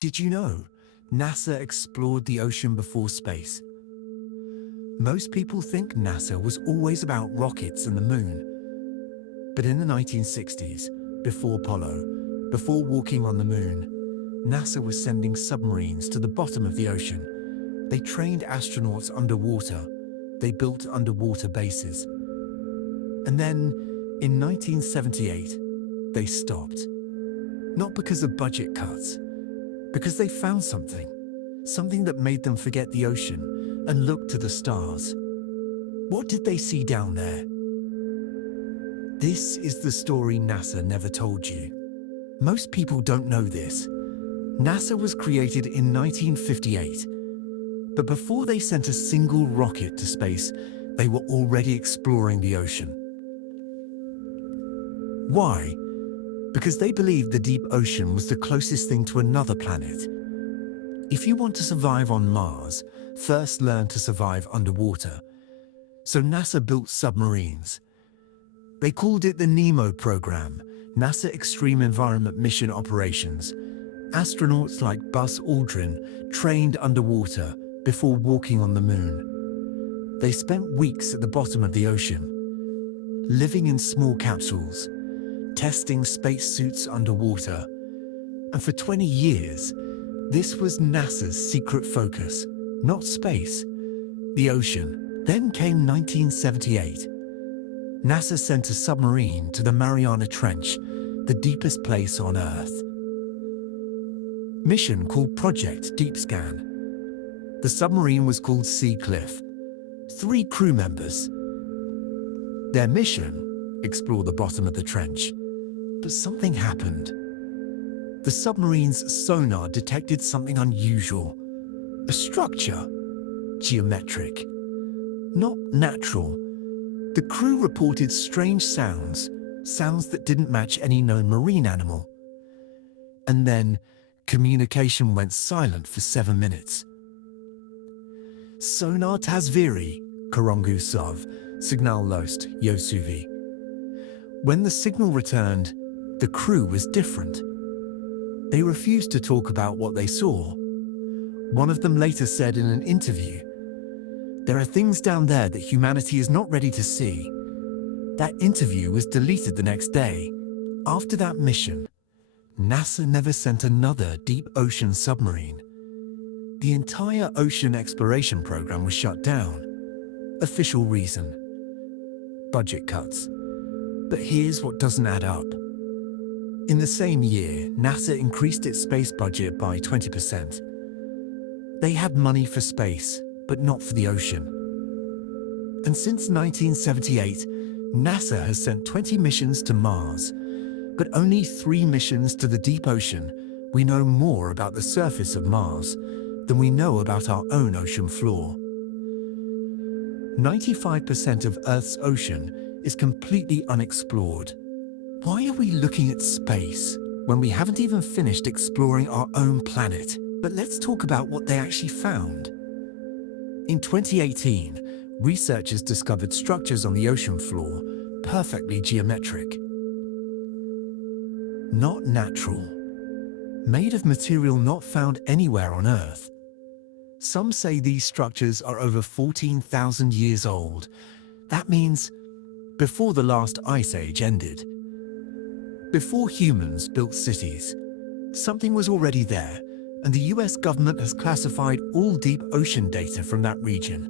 Did you know NASA explored the ocean before space? Most people think NASA was always about rockets and the moon. But in the 1960s, before Apollo, before walking on the moon, NASA was sending submarines to the bottom of the ocean. They trained astronauts underwater. They built underwater bases. And then, in 1978, they stopped. Not because of budget cuts, because they found something that made them forget the ocean and look to the stars. What did they see down there? This is the story NASA never told you. Most people don't know this. NASA was created in 1958, but before they sent a single rocket to space, they were already exploring the ocean. Why? Because they believed the deep ocean was the closest thing to another planet. If you want to survive on Mars, first learn to survive underwater. So NASA built submarines. They called it the NEMO program, NASA Extreme Environment Mission Operations. Astronauts like Buzz Aldrin trained underwater before walking on the moon. They spent weeks at the bottom of the ocean, living in small capsules, testing spacesuits underwater. And for 20 years, this was NASA's secret focus, not space, the ocean. Then came 1978. NASA sent a submarine to the Mariana Trench, the deepest place on Earth. Mission called Project Deep Scan. The submarine was called Sea Cliff. 3 crew members. Their mission, explore the bottom of the trench. But something happened. The submarine's sonar detected something unusual. A structure. Geometric. Not natural. The crew reported strange sounds that didn't match any known marine animal. And then, communication went silent for 7 minutes. Sonar Tasviri, Korongu Sov, Signal Lost, Yosuvi. When the signal returned, the crew was different. They refused to talk about what they saw. One of them later said in an interview, "There are things down there that humanity is not ready to see." That interview was deleted the next day. After that mission, NASA never sent another deep ocean submarine. The entire ocean exploration program was shut down. Official reason: budget cuts. But here's what doesn't add up. In the same year, NASA increased its space budget by 20%. They had money for space, but not for the ocean. And since 1978, NASA has sent 20 missions to Mars, but only 3 missions to the deep ocean. We know more about the surface of Mars than we know about our own ocean floor. 95% of Earth's ocean is completely unexplored. Why are we looking at space when we haven't even finished exploring our own planet? But let's talk about what they actually found. In 2018, researchers discovered structures on the ocean floor, perfectly geometric. Not natural. Made of material not found anywhere on Earth. Some say these structures are over 14,000 years old. That means before the last ice age ended. Before humans built cities, something was already there, and the US government has classified all deep ocean data from that region.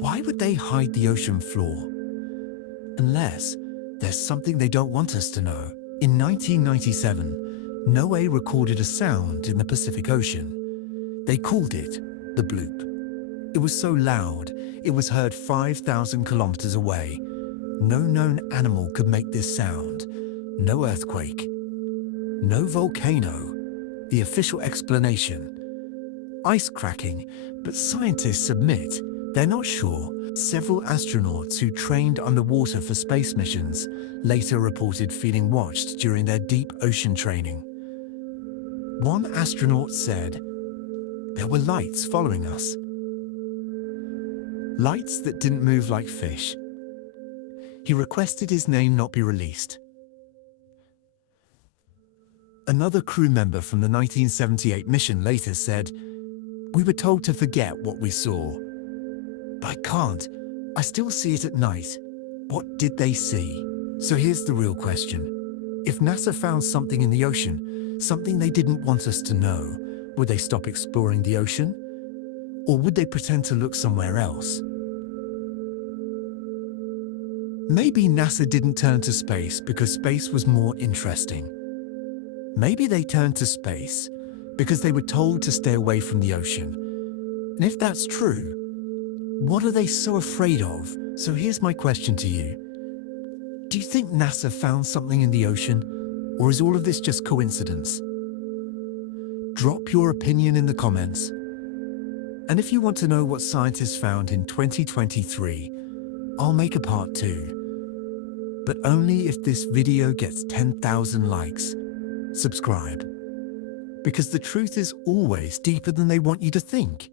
Why would they hide the ocean floor? Unless there's something they don't want us to know. In 1997, NOAA recorded a sound in the Pacific Ocean. They called it the bloop. It was so loud, it was heard 5,000 kilometers away. No known animal could make this sound. No earthquake. No volcano. The official explanation: ice cracking, but scientists admit they're not sure. Several astronauts who trained underwater for space missions later reported feeling watched during their deep ocean training. One astronaut said, "There were lights following us. Lights that didn't move like fish." He requested his name not be released. Another crew member from the 1978 mission later said, "We were told to forget what we saw. But I can't. I still see it at night. What did they see?" So here's the real question. If NASA found something in the ocean, something they didn't want us to know, would they stop exploring the ocean? Or would they pretend to look somewhere else? Maybe NASA didn't turn to space because space was more interesting. Maybe they turned to space because they were told to stay away from the ocean. And if that's true, what are they so afraid of? So here's my question to you. Do you think NASA found something in the ocean, or is all of this just coincidence? Drop your opinion in the comments. And if you want to know what scientists found in 2023, I'll make a part 2. But only if this video gets 10,000 likes. Subscribe. Because the truth is always deeper than they want you to think.